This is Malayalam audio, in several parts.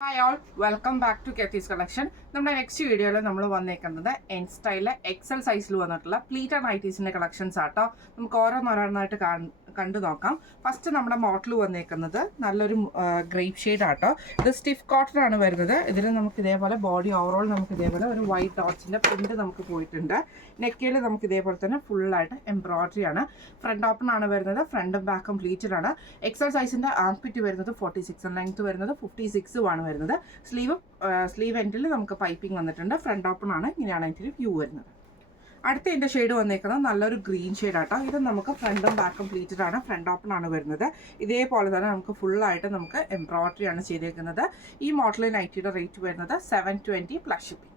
Hi all welcome back to Kethees collection. നമ്മുടെ നെക്സ്റ്റ് വീഡിയോയിൽ നമ്മൾ വന്നേക്കുന്നത് എൻ സ്റ്റൈലിലെ എക്സൽ സൈസിൽ വന്നിട്ടുള്ള പ്ലീറ്റഡ് നൈറ്റീസിൻ്റെ കളക്ഷൻസ് ആട്ടോ. നമുക്ക് ഓരോന്നോരോന്നായിട്ട് കണ്ടു നോക്കാം. ഫസ്റ്റ് നമ്മുടെ മോഡൽ വന്നേക്കുന്നത് നല്ലൊരു ഗ്രേപ്പ് ഷെയ്ഡ് ആട്ടോ. ഇത് സ്റ്റിഫ് കോട്ടൺ ആണ് വരുന്നത്. ഇതിൽ നമുക്ക് ഇതേപോലെ ബോഡി ഓവറോൾ നമുക്ക് ഇതേപോലെ ഒരു വൈറ്റ് ഡോട്ട്സിൻ്റെ പ്രിന്റ് നമുക്ക് പോയിട്ടുണ്ട്. നെക്കിൽ നമുക്ക് ഇതേപോലെ തന്നെ ഫുള്ളായിട്ട് എംബ്രോയിഡറി ആണ്. ഫ്രണ്ട് ഓപ്പൺ ആണ് വരുന്നത്. ഫ്രണ്ടും ബാക്കും പ്ലീറ്റഡ് ആണ്. എക്സൽ സൈസിൻ്റെ ആംപിറ്റ് വരുന്നത് 46, ലെങ്ത് വരുന്നത് 56 ആണ് വരുന്നത്. സ്ലീവ് എൻഡിൽ നമുക്ക് പൈപ്പിംഗ് വന്നിട്ടുണ്ട്. ഫ്രണ്ട് ഓപ്പൺ ആണ്. ഇങ്ങനെയാണ് അതിൻ്റെ വ്യൂ വരുന്നത്. അടുത്ത ഇതിൻ്റെ ഷെയ്ഡ് വന്നേക്കുന്നത് നല്ലൊരു ഗ്രീൻ ഷെയ്ഡ് ആട്ടോ. ഇത് നമുക്ക് ഫ്രണ്ടും ബാക്കും പ്ലീറ്റഡ് ആണ്. ഫ്രണ്ട് ഓപ്പൺ ആണ് വരുന്നത്. ഇതേപോലെ തന്നെ നമുക്ക് ഫുള്ളായിട്ട് നമുക്ക് എംബ്രോയിഡറി ആണ് ചെയ്തേക്കുന്നത്. ഈ മോഡൽ നൈറ്റിയുടെ റേറ്റ് വരുന്നത് 720 പ്ലസ് ഷിപ്പിംഗ്.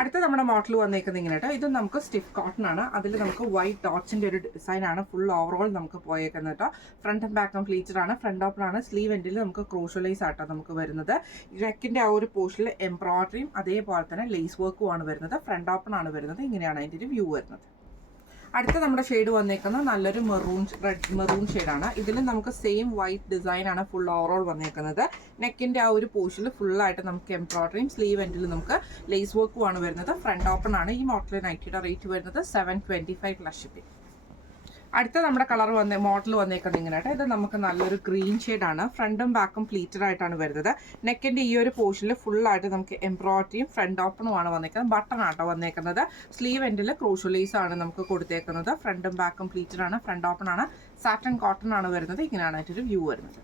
അടുത്ത നമ്മുടെ മോഡൽ വന്നേക്കുന്നത് ഇങ്ങനെ കേട്ടോ. ഇത് നമുക്ക് സ്റ്റിഫ് കോട്ടൺ ആണ്. അതിൽ നമുക്ക് വൈറ്റ് ഡോട്ട്സിൻ്റെ ഒരു ഡിസൈനാണ് ഫുൾ ഓവറോൾ നമുക്ക് പോയേക്കുന്നത് കേട്ടോ. ഫ്രണ്ടും ബാക്കും പ്ലീറ്റഡ് ആണ്. ഫ്രണ്ട് ഓപ്പൺ ആണ്. സ്ലീവ് എൻഡിൽ നമുക്ക് ക്രോഷോലൈസ് ആട്ടോ നമുക്ക് വരുന്നത്. നെക്കിൻ്റെ ആ ഒരു പോർഷനിൽ എംബ്രോയിഡറിയും അതേപോലെ തന്നെ ലേസ് വർക്കും ആണ് വരുന്നത്. ഫ്രണ്ട് ഓപ്പൺ ആണ് വരുന്നത്. ഇങ്ങനെയാണ് അതിൻ്റെ ഒരു വ്യൂ വരുന്നത്. അടുത്ത നമ്മുടെ ഷെയ്ഡ് വന്നേക്കുന്നത് നല്ലൊരു മെറൂൺ ഷെയ്ഡാണ്. ഇതിൽ നമുക്ക് സെയിം വൈറ്റ് ഡിസൈൻ ആണ് ഫുൾ ഓവറോൾ വന്നേക്കുന്നത്. നെക്കിൻ്റെ ആ ഒരു പോർഷനിൽ ഫുള്ളായിട്ട് നമുക്ക് എംബ്രോയിഡറിയും സ്ലീവ് എൻഡിൽ നമുക്ക് ലേസ് വർക്കും ആണ് വരുന്നത്. ഫ്രണ്ട് ഓപ്പൺ ആണ്. ഈ മോഡൽ നൈറ്റിയുടെ റേറ്റ് വരുന്നത് 725 പ്ലസ് ഷിപ്പിംഗ്. അടുത്ത നമ്മുടെ മോഡൽ വന്നേക്കുന്നത് ഇങ്ങനെ കേട്ടോ. ഇത് നമുക്ക് നല്ലൊരു ഗ്രീൻ ഷെയ്ഡാണ്. ഫ്രണ്ടും ബാക്കും പ്ലീറ്റഡ് ആയിട്ടാണ് വരുന്നത്. നെക്കിൻ്റെ ഈ ഒരു പോർഷനിൽ ഫുള്ളായിട്ട് നമുക്ക് എംബ്രോയിഡറിയും ഫ്രണ്ട് ഓപ്പണും ആണ് വന്നേക്കുന്നത്. ബട്ടൺ ആട്ടോ വന്നേക്കുന്നത്. സ്ലീവ് എൻഡിൽ ക്രോഷോലൈസ് ആണ് നമുക്ക് കൊടുത്തേക്കുന്നത്. ഫ്രണ്ടും ബാക്കും പ്ലീറ്റഡ് ആണ്. ഫ്രണ്ട് ഓപ്പൺ ആണ്. സാറ്റൻ കോട്ടൺ ആണ് വരുന്നത്. ഇങ്ങനെയാണ് അതിൻ്റെ വ്യൂ വരുന്നത്.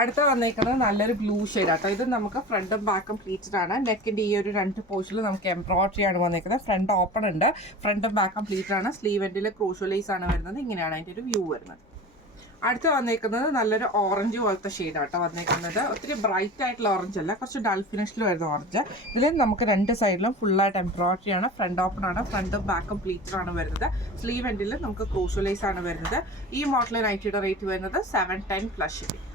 അടുത്ത വന്നേക്കുന്നത് നല്ലൊരു ബ്ലൂ ഷെയ്ഡ് ആട്ടോ. ഇത് നമുക്ക് ഫ്രണ്ടും ബാക്കും പ്ലീറ്റഡ് ആണ്. നെക്കിൻ്റെ ഈ ഒരു രണ്ട് പോർഷനിൽ നമുക്ക് എംബ്രോയിഡറി ആണ് വന്നേക്കുന്നത്. ഫ്രണ്ട് ഓപ്പൺ ഉണ്ട്. ഫ്രണ്ടും ബാക്കും പ്ലീറ്റഡ് ആണ്. സ്ലീവ് എൻഡിൽ ക്രോഷോലൈസ് ആണ് വരുന്നത്. ഇങ്ങനെയാണ് അതിൻ്റെ ഒരു വ്യൂ വരുന്നത്. അടുത്ത് വന്നേക്കുന്നത് നല്ലൊരു ഓറഞ്ച് പോലത്തെ ഷെയ്ഡാട്ടോ വന്നേക്കുന്നത്. ഒത്തിരി ബ്രൈറ്റ് ആയിട്ടുള്ള ഓറഞ്ച് അല്ല, കുറച്ച് ഡൾ ഫിനിഷിൽ വരുന്ന ഓറഞ്ച്. ഇതിൽ നമുക്ക് രണ്ട് സൈഡിലും ഫുള്ളായിട്ട് എംബ്രോയിഡറി ആണ്. ഫ്രണ്ട് ഓപ്പൺ ആണ്. ഫ്രണ്ടും ബാക്കും പ്ലീറ്റഡ് ആണ് വരുന്നത്. സ്ലീവ് എൻഡിൽ നമുക്ക് ക്രോഷോലൈസ് ആണ് വരുന്നത്. ഈ മോഡൽ നൈറ്റിയുടെ റേറ്റ് വരുന്നത് 710 പ്ലസ് ഷിപ്പിംഗ്.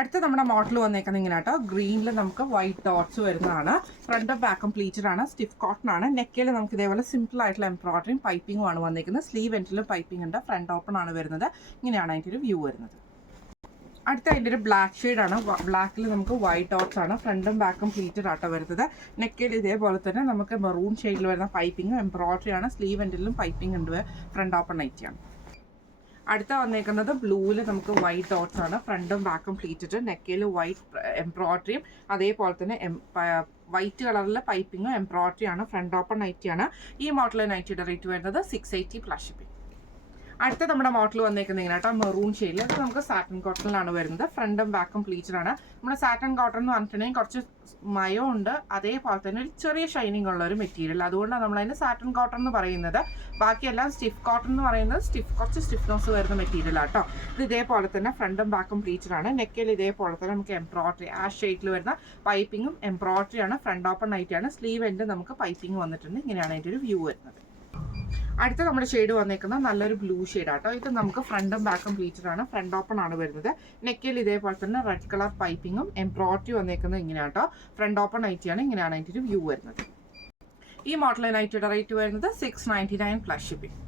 അടുത്ത നമ്മുടെ മോഡൽ വന്നേക്കുന്നത് ഇങ്ങനെ കേട്ടോ. ഗ്രീനിൽ നമുക്ക് വൈറ്റ് ഡോട്ട്സ് വരുന്നതാണ്. ഫ്രണ്ടും ബാക്കും പ്ലീറ്റഡ് ആണ്. സ്റ്റിഫ് കോട്ടൺ ആണ്. നെക്കിൽ നമുക്ക് ഇതേപോലെ സിമ്പിൾ ആയിട്ടുള്ള എംബ്രോയിഡറിയും പൈപ്പിംഗും ആണ് വന്നിരിക്കുന്നത്. സ്ലീവ് എൻഡിലും പൈപ്പിംഗ് ഉണ്ട്. ഫ്രണ്ട് ഓപ്പൺ ആണ് വരുന്നത്. ഇങ്ങനെയാണ് അതിൻ്റെ ഒരു വ്യൂ വരുന്നത്. അടുത്ത അതിൻ്റെ ഒരു ബ്ലാക്ക് ഷെയ്ഡാണ്. ബ്ലാക്കിൽ നമുക്ക് വൈറ്റ് ഡോട്ട്സ് ആണ്. ഫ്രണ്ടും ബാക്കും പ്ലീറ്റഡ് ആട്ടോ വരുന്നത്. നെക്കിൽ ഇതേപോലെ തന്നെ നമുക്ക് മെറൂൺ ഷെയ്ഡിൽ വരുന്ന പൈപ്പിംഗും എംബ്രോയിഡറി ആണ്. സ്ലീവ് എൻഡിലും പൈപ്പിംഗ് ഉണ്ട്. ഫ്രണ്ട് ഓപ്പൺ നൈറ്റിയാണ്. അടുത്ത വന്നേക്കുന്നത് ബ്ലൂവിൽ നമുക്ക് വൈറ്റ് ഡോട്ട്സ് ആണ്. ഫ്രണ്ടും ബാക്കും പ്ലീറ്റഡ്. നെക്കിൽ വൈറ്റ് എംബ്രോയിഡറിയും അതേപോലെ തന്നെ വൈറ്റ് കളറിൽ പൈപ്പിങ്ങും എംബ്രോയിഡറി ആണ്. ഫ്രണ്ട് ഓപ്പൺ നൈറ്റിയാണ്. ഈ മോഡൽ നൈറ്റിയുടെ റേറ്റ് വരുന്നത് 680 പ്ലസ് ഷിപ്പിംഗ്. അടുത്ത നമ്മുടെ മോഡൽ വന്നേക്കുന്നത് ഇങ്ങനെ കേട്ടോ. മെറൂൺ ഷെയ്ഡിൽ. ഇത് നമുക്ക് സാറ്റൻ കോട്ടണിലാണ് വരുന്നത്. ഫ്രണ്ടും ബാക്കും പ്ലീറ്റഡ് ആണ്. നമ്മുടെ സാറ്റൻ കോട്ടൺ എന്ന് പറഞ്ഞിട്ടുണ്ടെങ്കിൽ കുറച്ച് മയം ഉണ്ട്. അതേപോലെ തന്നെ ഒരു ചെറിയ ഷൈനിങ് ഉള്ള ഒരു മെറ്റീരിയൽ. അതുകൊണ്ടാണ് നമ്മളതിന് സാറ്റൻ കോട്ടൺ എന്ന് പറയുന്നത്. ബാക്കിയെല്ലാം സ്റ്റിഫ് കോട്ടൺ എന്ന് പറയുന്നത് കുറച്ച് സ്റ്റിഫ്നെസ് വരുന്ന മെറ്റീരിയൽ ആട്ടോ. ഇത് ഇതേപോലെ തന്നെ ഫ്രണ്ടും ബാക്കും പ്ലീറ്റഡ് ആണ്. നെക്കിൽ ഇതേപോലെ തന്നെ നമുക്ക് എംബ്രോയിഡറി ആ ഷെയ്ഡിൽ വരുന്ന പൈപ്പിങ്ങും എംബ്രോയിഡറി ആണ്. ഫ്രണ്ട് ഓപ്പൺ നൈറ്റിയാണ്. സ്ലീവ് എൻഡ് നമുക്ക് പൈപ്പിംഗ് വന്നിട്ടുണ്ട്. ഇങ്ങനെയാണ് അതിൻ്റെ ഒരു വ്യൂ വരുന്നത്. അടുത്ത നമ്മുടെ ഷെയ്ഡ് വന്നേക്കുന്നത് നല്ലൊരു ബ്ലൂ ഷെയ്ഡ് ആട്ടോ. ഇത് നമുക്ക് ഫ്രണ്ടും ബാക്കും പ്ലീറ്റഡ് ആണ്. ഫ്രണ്ട് ഓപ്പൺ ആണ് വരുന്നത്. നെക്കിൽ ഇതേപോലെ തന്നെ റെഡ് കളർ പൈപ്പിങ്ങും എംബ്രോയിഡറി വന്നേക്കുന്നത് ഇങ്ങനെയാട്ടോ. ഫ്രണ്ട് ഓപ്പൺ നൈറ്റിയാണ്. ഇങ്ങനെയാണ് അതിൻ്റെ ഒരു വ്യൂ വരുന്നത്. ഈ മോഡൽ നൈറ്റിയുടെ റേറ്റ് വരുന്നത് 699 പ്ലസ് ഷിപ്പിംഗ്.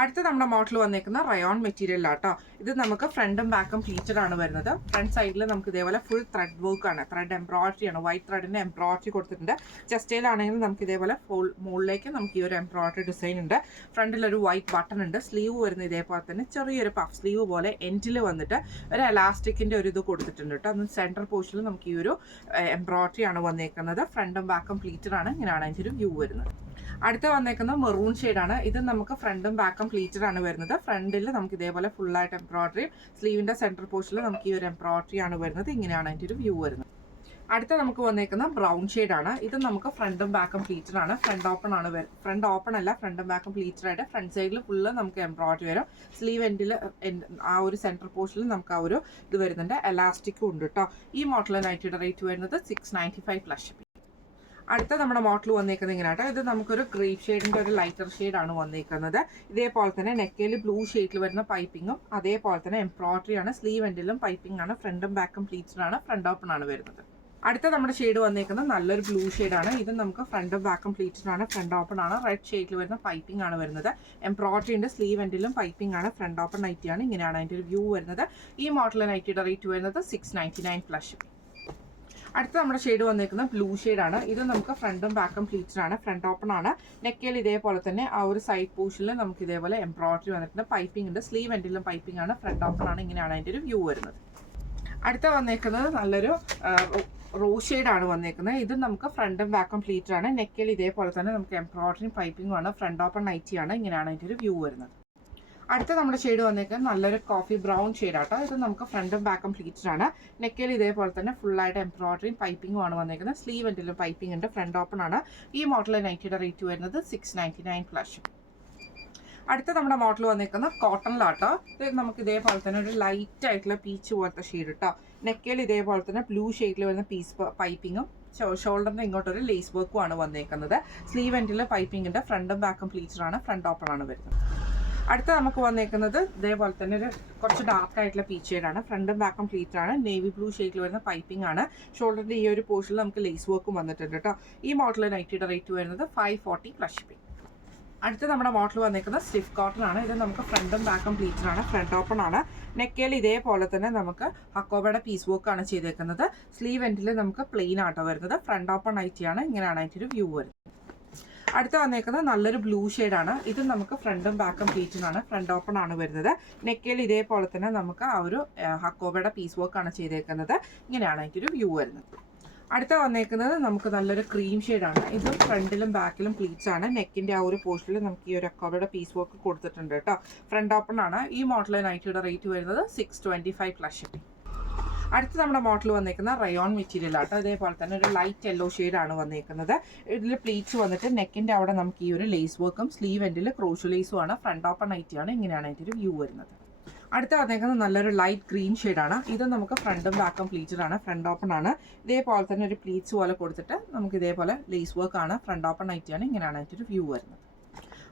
അടുത്ത നമ്മുടെ മോഡൽ വന്നേക്കുന്ന റയോൺ മെറ്റീരിയലാട്ടോ. ഇത് നമുക്ക് ഫ്രണ്ടും ബാക്കും പ്ലീറ്റഡ് ആണ് വരുന്നത്. ഫ്രണ്ട് സൈഡിൽ നമുക്ക് ഇതേപോലെ ഫുൾ ത്രെഡ് വർക്ക് ആണ്. ത്രെഡ് എംബ്രോയിഡറി ആണ്. വൈറ്റ് ത്രെഡിൻ്റെ എംബ്രോയിഡറി കൊടുത്തിട്ടുണ്ട്. ചെസ്റ്റയിലാണെങ്കിൽ നമുക്ക് ഇതേപോലെ മുകളിലേക്ക് നമുക്ക് ഈ ഒരു എംബ്രോയിഡറി ഡിസൈൻ ഉണ്ട്. ഫ്രണ്ടിലൊരു വൈറ്റ് ബട്ടൺ ഉണ്ട്. സ്ലീവ് വരുന്ന ഇതേപോലെ തന്നെ ചെറിയൊരു പഫ് സ്ലീവ് പോലെ എൻഡിൽ വന്നിട്ട് ഒരു എലാസ്റ്റിക്കിൻ്റെ ഒരു ഇത് കൊടുത്തിട്ടുണ്ട് കേട്ടോ. അന്ന് സെൻട്രൽ പോർഷനിൽ നമുക്ക് ഈ ഒരു എംബ്രോയിഡറി ആണ് വന്നേക്കുന്നത്. ഫ്രണ്ടും ബാക്കും പ്ലീറ്റഡ് ആണ്. ഇങ്ങനെയാണ് അതിൻ്റെ ഒരു വ്യൂ വരുന്നത്. അടുത്ത വന്നേക്കുന്നത് മെറൂൺ ഷെയ്ഡാണ്. ഇത് നമുക്ക് ഫ്രണ്ടും ബാക്കും പ്ലീറ്റഡ് ആണ് വരുന്നത്. ഫ്രണ്ടിൽ നമുക്ക് ഇതേപോലെ ഫുള്ളായിട്ട് എംബ്രോയിഡറി. സ്ലീവിൻ്റെ സെൻട്രൽ പോർഷനിൽ നമുക്ക് ഈ ഒരു എംബ്രോയിഡറി ആണ് വരുന്നത്. ഇങ്ങനെയാണ് അതിൻ്റെ ഒരു വ്യൂ വരുന്നത്. അടുത്ത നമുക്ക് വന്നേക്കുന്ന ബ്രൗൺ ഷെയ്ഡാണ്. ഇത് നമുക്ക് ഫ്രണ്ടും ബാക്കും പ്ലീറ്റഡ് ആണ്. ഫ്രണ്ട് ഓപ്പൺ ആണ്. ഫ്രണ്ട് ഓപ്പൺ അല്ല, ഫ്രണ്ടും ബാക്കും പ്ലീറ്റഡ് ആയിട്ട്. ഫ്രണ്ട് സൈഡിൽ ഫുള്ള് നമുക്ക് എംബ്രോയിഡറി വരും. സ്ലീവ് എൻഡിൽ ആ ഒരു സെൻട്രൽ പോർഷനിൽ നമുക്ക് ആ ഒരു ഇത് വരുന്നുണ്ട്. എലാസ്റ്റിക്കും ഉണ്ട് കേട്ടോ. ഈ മോഡൽ നൈറ്റിയുടെ റേറ്റ് വരുന്നത് 695 പ്ലസ് ഷിപ്പിംഗ്. അടുത്ത നമ്മുടെ മോഡൽ വന്നേക്കുന്നത് ഇങ്ങനെ കേട്ടോ. ഇത് നമുക്കൊരു ഗ്രേപ്പ് ഷെയ്ഡിൻ്റെ ഒരു ലൈറ്റർ ഷെയ്ഡാണ് വന്നേക്കുന്നത്. ഇതേപോലെ തന്നെ നെക്കയിൽ ബ്ലൂ ഷെയ്ഡിൽ വരുന്ന പൈപ്പിങ്ങും അതേപോലെ തന്നെ എംബ്രോയിഡറി ആണ്. സ്ലീവ് എൻഡിലും പൈപ്പിംഗ് ആണ്. ഫ്രണ്ടും ബാക്കും പ്ലീറ്റഡ് ആണ്. ഫ്രണ്ട് ഓപ്പൺ ആണ് വരുന്നത്. അടുത്ത നമ്മുടെ ഷെയ്ഡ് വന്നേക്കുന്നത് നല്ലൊരു ബ്ലൂ ഷെയ്ഡാണ്. ഇത് നമുക്ക് ഫ്രണ്ടും ബാക്കും പ്ലീറ്റഡ് ആണ്. ഫ്രണ്ട് ഓപ്പൺ ആണ്. റെഡ് ഷെയ്ഡിൽ വരുന്ന പൈപ്പിംഗ് ആണ് വരുന്നത്. എംബ്രോയിഡറി ഉണ്ട്. സ്ലീവ് എൻഡിലും പൈപ്പിംഗ് ആണ്. ഫ്രണ്ട് ഓപ്പൺ നൈറ്റിയാണ്. ഇങ്ങനെയാണ് അതിൻ്റെ ഒരു വ്യൂ വരുന്നത്. ഈ മോഡൽ നൈറ്റിയുടെ റേറ്റ് വരുന്നത് 699 പ്ലസ് ഷിപ്പിംഗ്. അടുത്ത നമ്മുടെ ഷെയ്ഡ് വന്നിരിക്കുന്നത് ബ്ലൂ ഷെയ്ഡാണ്. ഇത് നമുക്ക് ഫ്രണ്ടും ബാക്കും പ്ലീറ്റഡ് ആണ്, ഫ്രണ്ട് ഓപ്പൺ ആണ്. നെക്കിൽ ഇതേപോലെ തന്നെ ആ ഒരു സൈഡ് പോർഷനിൽ നമുക്ക് ഇതേപോലെ എംബ്രോയിഡറി വന്നിട്ടുണ്ട്, പൈപ്പിംഗ് ഉണ്ട്, സ്ലീവ് എൻഡിലും പൈപ്പിംഗ് ആണ്, ഫ്രണ്ട് ഓപ്പൺ ആണ്. ഇങ്ങനെയാണ് അതിൻ്റെ ഒരു വ്യൂ വരുന്നത്. അടുത്ത വന്നേക്കുന്നത് നല്ലൊരു റോസ് ഷെയ്ഡാണ് വന്നേക്കുന്നത്. ഇത് നമുക്ക് ഫ്രണ്ടും ബാക്കും പ്ലീറ്റഡ് ആണ്. നെക്കിൽ ഇതേപോലെ തന്നെ നമുക്ക് എംബ്രോയിഡറിയും പൈപ്പിംഗും ആണ്, ഫ്രണ്ട് ഓപ്പൺ നൈറ്റിയാണ്. ഇങ്ങനെയാണ് അതിൻ്റെ ഒരു വ്യൂ വരുന്നത്. അടുത്ത നമ്മുടെ ഷെയ്ഡ് വന്നേക്കുന്നത് നല്ലൊരു കോഫി ബ്രൗൺ ഷെയ്ഡാട്ടോ. ഇത് നമുക്ക് ഫ്രണ്ടും ബാക്കും പ്ലീറ്റഡ് ആണ്. നെക്കിൽ ഇതേപോലെ തന്നെ ഫുള്ളായിട്ട് എംബ്രോയിഡറിയും പൈപ്പിംഗും ആണ് വന്നേക്കുന്നത്. സ്ലീവ് എൻഡിലും പൈപ്പിംഗ് ഉണ്ട്, ഫ്രണ്ട് ഓപ്പൺ ആണ്. ഈ മോഡൽ നൈറ്റിയുടെ റേറ്റ് വരുന്നത് 699 പ്ലസ്. അടുത്ത നമ്മുടെ മോഡൽ വന്നേക്കുന്ന കോട്ടണിലാട്ടോ. ഇത് നമുക്ക് ഇതേപോലെ തന്നെ ഒരു ലൈറ്റ് ആയിട്ടുള്ള പീച്ച് പോലത്തെ ഷെയ്ഡ് കേട്ടോ. നെക്കിൽ ഇതേപോലെ തന്നെ ബ്ലൂ ഷെയ്ഡിൽ വരുന്ന പീസ് പൈപ്പിങ്ങും ഷോൾഡറിന് ഇങ്ങോട്ടൊരു ലേസ് വർക്കും ആണ് വന്നേക്കുന്നത്. സ്ലീവ് എൻഡിൽ പൈപ്പിംഗ് ഉണ്ട്, ഫ്രണ്ടും ബാക്കും പ്ലീറ്റഡ് ആണ്, ഫ്രണ്ട് ഓപ്പൺ ആണ് വരുന്നത്. അടുത്ത നമുക്ക് വന്നേക്കുന്നത് ഇതേപോലെ തന്നെ ഒരു കുറച്ച് ഡാർക്ക് ആയിട്ടുള്ള പീച്ച് ഷെയ്ഡാണ്. ഫ്രണ്ടും ബാക്കും പ്ലീറ്റഡ് ആണ്, നേവി ബ്ലൂ ഷെയ്ഡിൽ വരുന്ന പൈപ്പിംഗ് ആണ്. ഷോൾഡറിൻ്റെ ഈ ഒരു പോർഷനിൽ നമുക്ക് ലേസ് വർക്കും വന്നിട്ടുണ്ട് കേട്ടോ. ഈ മോഡൽ നൈറ്റിയുടെ റേറ്റ് വരുന്നത് 540 പ്ലസ് ഷിപ്പിംഗ്. അടുത്ത നമ്മുടെ മോഡൽ വന്നേക്കുന്നത് സ്റ്റിഫ് കോട്ടൺ ആണ്. ഇത് നമുക്ക് ഫ്രണ്ടും ബാക്കും പ്ലീറ്റഡ് ആണ്, ഫ്രണ്ട് ഓപ്പൺ ആണ്. നെക്കേൽ ഇതേപോലെ തന്നെ നമുക്ക് ഹക്കോബയുടെ പീസ് വർക്ക് ആണ് ചെയ്തേക്കുന്നത്. സ്ലീവ് എൻഡിൽ നമുക്ക് പ്ലെയിൻ ആട്ടോ വരുന്നത്, ഫ്രണ്ട് ഓപ്പൺ നൈറ്റിയാണ്. ഇങ്ങനെയാണ് അതിൻ്റെ വ്യൂ വരുന്നത്. അടുത്ത വന്നേക്കുന്നത് നല്ലൊരു ബ്ലൂ ഷെയ്ഡാണ്. ഇത് നമുക്ക് ഫ്രണ്ടും ബാക്കും പ്ലീറ്റഡ് ആണ്, ഫ്രണ്ട് ഓപ്പൺ ആണ് വരുന്നത്. നെക്കിൽ ഇതേപോലെ തന്നെ നമുക്ക് ആ ഒരു ഹക്കോബയുടെ പീസ് വർക്ക് ആണ് ചെയ്തേക്കുന്നത്. ഇങ്ങനെയാണ് അതിൻ്റെ വ്യൂ വരുന്നത്. അടുത്ത വന്നേക്കുന്നത് നമുക്ക് നല്ലൊരു ക്രീം ഷെയ്ഡാണ്. ഇത് ഫ്രണ്ടിലും ബാക്കിലും പ്ലീറ്റ്സ് ആണ്. നെക്കിൻ്റെ ആ ഒരു പോർഷനിൽ നമുക്ക് ഈ ഒരു ഹക്കോബയുടെ പീസ് വർക്ക് കൊടുത്തിട്ടുണ്ട് കേട്ടോ. ഫ്രണ്ട് ഓപ്പൺ ആണ്. ഈ മോഡൽ നൈറ്റിയുടെ റേറ്റ് വരുന്നത് 625 പ്ലസ് ഷിപ്പിംഗ്. അടുത്ത നമ്മുടെ മോഡൽ വന്നേക്കുന്ന റയോൺ മെറ്റീരിയൽ ആട്ടോ. ഇതേപോലെ തന്നെ ഒരു ലൈറ്റ് യെല്ലോ ഷെയ്ഡാണ് വന്നേക്കുന്നത്. ഇതിൽ പ്ലീറ്റ്സ് വന്നിട്ട് നെക്കിൻ്റെ അവിടെ നമുക്ക് ഈ ഒരു ലേസ് വർക്കും സ്ലീവ് എൻഡിൽ ക്രോഷ് ലേസും ആണ്, ഫ്രണ്ട് ഓപ്പൺ നൈറ്റിയാണ്. ഇങ്ങനെയാണ് അതിൻ്റെ ഒരു വ്യൂ വരുന്നത്. അടുത്ത വന്നേക്കുന്നത് നല്ലൊരു ലൈറ്റ് ഗ്രീൻ ഷെയ്ഡാണ്. ഇത് നമുക്ക് ഫ്രണ്ടും ബാക്കും പ്ലീറ്റഡ് ആണ്, ഫ്രണ്ട് ഓപ്പൺ ആണ്. ഇതേപോലെ തന്നെ ഒരു പ്ലീറ്റ്സ് പോലെ കൊടുത്തിട്ട് നമുക്ക് ഇതേപോലെ ലേസ് വർക്ക് ആണ്, ഫ്രണ്ട് ഓപ്പൺ നൈറ്റിയാണ്. ഇങ്ങനെയാണ് അതിൻ്റെ ഒരു വ്യൂ വരുന്നത്.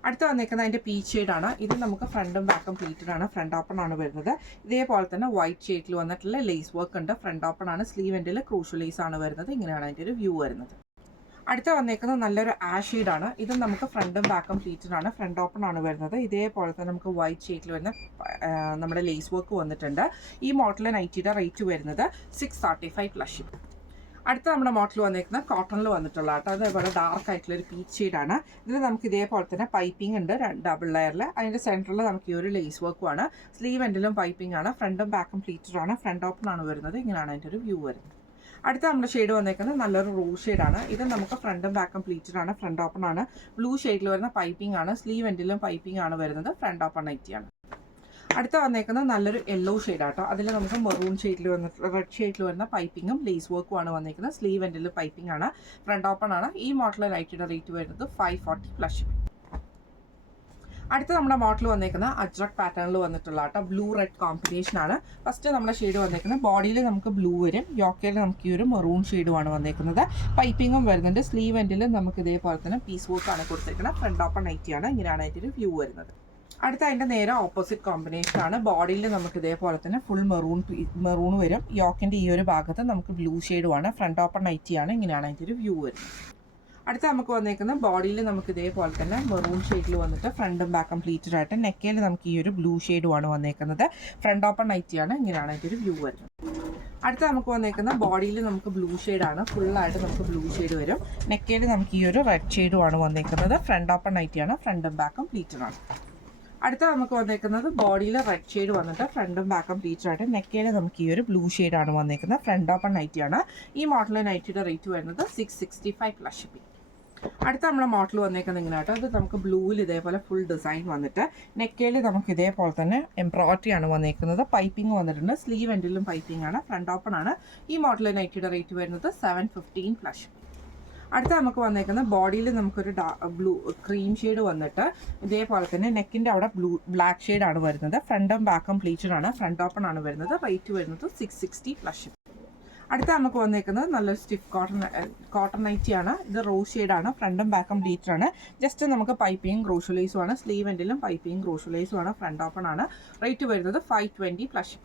അടുത്ത വന്നേക്കുന്നത് അതിൻ്റെ പീച്ച് ഷെയ്ഡാണ്. ഇത് നമുക്ക് ഫ്രണ്ടും ബാക്കും പ്ലീറ്റഡ് ആണ്, ഫ്രണ്ട് ഓപ്പൺ ആണ് വരുന്നത്. ഇതേപോലെ തന്നെ വൈറ്റ് ഷെയ്ഡിൽ വന്നിട്ടുള്ള ലേസ് വർക്ക് ഉണ്ട്, ഫ്രണ്ട് ഓപ്പൺ ആണ്. സ്ലീവ് എൻഡിൽ ക്രൂഷ്യൽ ലേസ് ആണ് വരുന്നത്. ഇങ്ങനെയാണ് അതിൻ്റെ ഒരു വ്യൂ വരുന്നത്. അടുത്ത വന്നേക്കുന്നത് നല്ലൊരു ആഷ് ഷെയ്ഡാണ്. ഇത് നമുക്ക് ഫ്രണ്ടും ബാക്കും പ്ലീറ്റഡ് ആണ്, ഫ്രണ്ട് ഓപ്പൺ ആണ് വരുന്നത്. ഇതേപോലെ തന്നെ നമുക്ക് വൈറ്റ് ഷെയ്ഡിൽ വരുന്ന നമ്മുടെ ലേസ് വർക്ക് വന്നിട്ടുണ്ട്. ഈ മോഡൽ നൈറ്റിയുടെ റേറ്റ് വരുന്നത് 635 പ്ലസ്. അടുത്ത നമ്മുടെ മോഡൽ വന്നേക്കുന്നത് കോട്ടണിൽ വന്നിട്ടുള്ള കേട്ടോ. അതേപോലെ ഡാർക്ക് ആയിട്ടുള്ള ഒരു പീച്ച് ഷെയ്ഡാണ്. ഇതിൽ നമുക്ക് ഇതേപോലെ തന്നെ പൈപ്പിംഗ് ഉണ്ട്, ഡബിൾ ലെയറിൽ. അതിൻ്റെ സെൻറ്ററിൽ നമുക്ക് ഈ ഒരു ലേസ് വർക്കുമാണ്. സ്ലീവ് എൻഡിലും പൈപ്പിംഗ് ആണ്, ഫ്രണ്ടും ബാക്കും പ്ലീറ്റഡ് ആണ്, ഫ്രണ്ട് ഓപ്പൺ ആണ് വരുന്നത്. ഇങ്ങനെയാണ് അതിൻ്റെ ഒരു വ്യൂ വരുന്നത്. അടുത്ത നമ്മുടെ ഷെയ്ഡ് വന്നേക്കുന്നത് നല്ലൊരു റോസ് ഷെയ്ഡാണ്. ഇത് നമുക്ക് ഫ്രണ്ടും ബാക്കും പ്ലീറ്റഡ് ആണ്, ഫ്രണ്ട് ഓപ്പൺ ആണ്. ബ്ലൂ ഷെയ്ഡിൽ വരുന്ന പൈപ്പിംഗ് ആണ്, സ്ലീവ് എൻഡിലും പൈപ്പിംഗ് ആണ് വരുന്നത്, ഫ്രണ്ട് ഓപ്പൺ നൈറ്റിയാണ്. അടുത്ത വന്നേക്കുന്നത് നല്ലൊരു യെല്ലോ ഷെയ്ഡാട്ടോ. അതിൽ നമുക്ക് മെറൂൺ ഷെയ്ഡിൽ വന്നിട്ടുള്ള റെഡ് ഷെയ്ഡിൽ വരുന്ന പൈപ്പിങ്ങും ലേസ് വർക്കും ആണ് വന്നേക്കുന്നത്. സ്ലീവ് എൻഡിൽ പൈപ്പിംഗ് ആണ്, ഫ്രണ്ട് ഓപ്പൺ ആണ്. ഈ മോഡൽ നൈറ്റിയുടെ റേറ്റ് വരുന്നത് 540 പ്ലസ്. അടുത്ത നമ്മുടെ മോഡൽ വന്നേക്കുന്ന അജ്രക് പാറ്റേണിൽ വന്നിട്ടുള്ള കേട്ടോ. ബ്ലൂ റെഡ് കോമ്പിനേഷൻ ആണ്. ഫസ്റ്റ് നമ്മുടെ ഷെയ്ഡ് വന്നേക്കുന്നത് ബോഡിയിൽ നമുക്ക് ബ്ലൂ വരും, യോക്കയിൽ നമുക്ക് ഈ ഒരു മെറൂൺ ഷെയ്ഡുമാണ് വന്നേക്കുന്നത്. പൈപ്പിങ്ങും വരുന്നുണ്ട്. സ്ലീവ് എൻഡിൽ നമുക്ക് ഇതേപോലെ തന്നെ പീസ് വർക്ക് ആണ് കൊടുത്തേക്കുന്നത്, ഫ്രണ്ട് ഓപ്പൺ നൈറ്റിയാണ്. ഇങ്ങനെയാണ് അതിൻ്റെ ഒരു വ്യൂ വരുന്നത്. അടുത്ത അതിൻ്റെ നേരെ ഓപ്പോസിറ്റ് കോമ്പിനേഷൻ ആണ്. ബോഡിയിൽ നമുക്ക് ഇതേപോലെ തന്നെ ഫുൾ മെറൂൺ വരും. യോക്കിൻ്റെ ഈ ഒരു ഭാഗത്ത് നമുക്ക് ബ്ലൂ ഷെയ്ഡുമാണ്, ഫ്രണ്ട് ഓപ്പൺ നൈറ്റിയാണ്. ഇങ്ങനെയാണ് അതിൻ്റെ ഒരു വ്യൂ വരുന്നത്. അടുത്ത നമുക്ക് വന്നേക്കുന്ന ബോഡിയിൽ നമുക്ക് ഇതേപോലെ തന്നെ മെറൂൺ ഷെയ്ഡിൽ വന്നിട്ട് ഫ്രണ്ടും ബാക്കും പ്ലീറ്റഡ് ആയിട്ട്. നെക്കയിൽ നമുക്ക് ഈ ഒരു ബ്ലൂ ഷെയ്ഡുമാണ് വന്നേക്കുന്നത്, ഫ്രണ്ട് ഓപ്പൺ നൈറ്റിയാണ്. ഇങ്ങനെയാണ് അതിൻ്റെ ഒരു വ്യൂ വരുന്നത്. അടുത്ത നമുക്ക് വന്നേക്കുന്ന ബോഡിയിൽ നമുക്ക് ബ്ലൂ ഷെയ്ഡാണ്, ഫുള്ളായിട്ട് നമുക്ക് ബ്ലൂ ഷെയ്ഡ് വരും. നെക്കയിൽ നമുക്ക് ഈ ഒരു റെഡ് ഷെയ്ഡുമാണ് വന്നേക്കുന്നത്, ഫ്രണ്ട് ഓപ്പൺ നൈറ്റിയാണ്, ഫ്രണ്ടും ബാക്കും പ്ലീറ്റഡ് ആണ്. അടുത്ത നമുക്ക് വന്നേക്കുന്നത് ബോഡിയിൽ റെഡ് ഷെയ്ഡ് വന്നിട്ട് ഫ്രണ്ടും ബാക്കും പ്ലീറ്റഡ് ആയിട്ട്. നെക്കയിൽ നമുക്ക് ഈ ഒരു ബ്ലൂ ഷെയ്ഡാണ് വന്നേക്കുന്നത്, ഫ്രണ്ട് ഓപ്പൺ നൈറ്റിയാണ്. ഈ മോഡൽ നൈറ്റിയുടെ റേറ്റ് വരുന്നത് 665 പ്ലസ് ഷിപ്പിംഗ്. അടുത്ത നമ്മുടെ മോഡൽ വന്നേക്കുന്നത് ഇങ്ങനെ കേട്ടോ. അത് നമുക്ക് ബ്ലൂവിൽ ഇതേപോലെ ഫുൾ ഡിസൈൻ വന്നിട്ട് നെക്കയിൽ നമുക്ക് ഇതേപോലെ തന്നെ എംബ്രോയിഡറി ആണ് വന്നേക്കുന്നത്, പൈപ്പിംഗ് വന്നിട്ടുണ്ട്. സ്ലീവ് എൻഡിലും പൈപ്പിംഗ് ആണ്, ഫ്രണ്ട് ഓപ്പൺ ആണ്. ഈ മോഡൽ നൈറ്റിയുടെ റേറ്റ് വരുന്നത് 715 പ്ലസ്. അടുത്ത നമുക്ക് വന്നേക്കുന്ന ബോഡിയിൽ നമുക്കൊരു ബ്ലൂ ക്രീം ഷെയ്ഡ് വന്നിട്ട് ഇതേപോലെ തന്നെ നെക്കിൻ്റെ അവിടെ ബ്ലാക്ക് ഷെയ്ഡാണ് വരുന്നത്. ഫ്രണ്ടും ബാക്കും പ്ലീറ്റഡ് ആണ്, ഫ്രണ്ട് ഓപ്പൺ ആണ് വരുന്നത്. റേറ്റ് വരുന്നത് 660 പ്ലസ്. അടുത്ത നമുക്ക് വന്നേക്കുന്നത് നല്ലൊരു സ്റ്റിഫ് കോട്ടൺ നൈറ്റിയാണ്. ഇത് റോസ് ഷെയ്ഡാണ്, ഫ്രണ്ടും ബാക്കും പ്ലീറ്റഡ് ആണ്. ജസ്റ്റ് നമുക്ക് പൈപ്പിംഗ് ക്രോഷ്യലേസും ആണ്, സ്ലീവ് എൻഡിലും പൈപ്പിംഗ് ക്രോഷ്യലേസും ആണ്, ഫ്രണ്ട് ഓപ്പൺ ആണ്. റേറ്റ് വരുന്നത് 520 പ്ലസ്.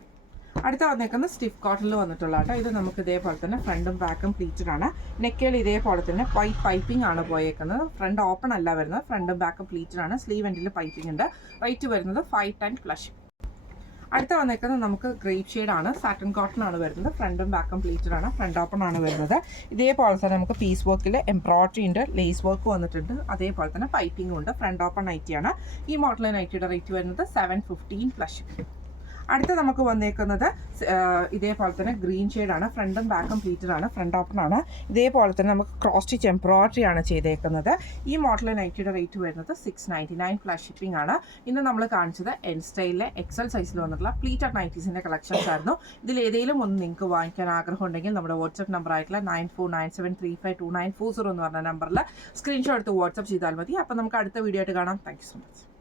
അടുത്ത വന്നേക്കുന്നത് സ്റ്റിഫ് കോട്ടണിൽ വന്നിട്ടുള്ള കേട്ടോ. ഇത് നമുക്ക് ഇതേപോലെ തന്നെ ഫ്രണ്ടും ബാക്കും പ്ലീറ്റഡ് ആണ്. നെക്കയിൽ ഇതേപോലെ തന്നെ പൈപ്പിംഗ് ആണ് പോയേക്കുന്നത്, ഫ്രണ്ട് ഓപ്പൺ അല്ല വരുന്നത്, ഫ്രണ്ടും ബാക്കും പ്ലീറ്റഡ് ആണ്. സ്ലീവ് എൻഡിൽ പൈപ്പിംഗ് ഉണ്ട്. റേറ്റ് വരുന്നത് 510 പ്ലസ്. അടുത്ത വന്നേക്കുന്നത് നമുക്ക് ഗ്രേപ്പ് ഷെയ്ഡാണ്, സാറ്റൻ കോട്ടൺ ആണ് വരുന്നത്. ഫ്രണ്ടും ബാക്കും പ്ലീറ്റഡ് ആണ്, ഫ്രണ്ട് ഓപ്പൺ ആണ് വരുന്നത്. ഇതേപോലെ തന്നെ നമുക്ക് പീസ് വർക്കിൽ എംബ്രോയിഡറി ഉണ്ട്, ലേസ് വർക്ക് വന്നിട്ടുണ്ട്, അതേപോലെ തന്നെ പൈപ്പിംഗും ഉണ്ട്. ഫ്രണ്ട് ഓപ്പൺ നൈറ്റിയാണ്. ഈ മോഡൽ നൈറ്റിയുടെ റേറ്റ് വരുന്നത് 715 പ്ലസ്. അടുത്ത നമുക്ക് വന്നേക്കുന്നത് ഇതേപോലെ തന്നെ ഗ്രീൻ ഷെയ്ഡാണ്, ഫ്രണ്ടും ബാക്കും പ്ലീറ്റഡ് ആണ്, ഫ്രണ്ട് ഓപ്പൺ ആണ്. ഇതേപോലെ തന്നെ നമുക്ക് ക്രോസ് സ്റ്റിച്ച് എംബ്രോയിഡറി ആണ് ചെയ്തേക്കുന്നത്. ഈ മോഡൽ നൈറ്റിയുടെ റേറ്റ് വരുന്നത് 699 പ്ലസ് ഷിപ്പിംഗ് ആണ്. ഇന്ന് നമ്മൾ കാണിച്ചത് എൻ സ്റ്റൈലിലെ എക്സൽ സൈസിൽ വന്നിട്ടുള്ള പ്ലീറ്റഡ് നൈറ്റീസിൻ്റെ കളക്ഷൻസ് ആയിരുന്നു. ഇതിൽ ഏതെങ്കിലും ഒന്ന് നിങ്ങൾക്ക് വാങ്ങിക്കാൻ ആഗ്രഹം ഉണ്ടെങ്കിൽ നമ്മുടെ വാട്സ്ആപ്പ് നമ്പർ ആയിട്ടുള്ള 9497352940 എന്ന് പറഞ്ഞ നമ്പറിൽ സ്ക്രീൻഷോട്ട് എടുത്ത് വാട്സ്ആപ്പ് ചെയ്താൽ മതി. അപ്പോൾ നമുക്ക് അടുത്ത വീഡിയോ ആയിട്ട് കാണാം. Thank you so much.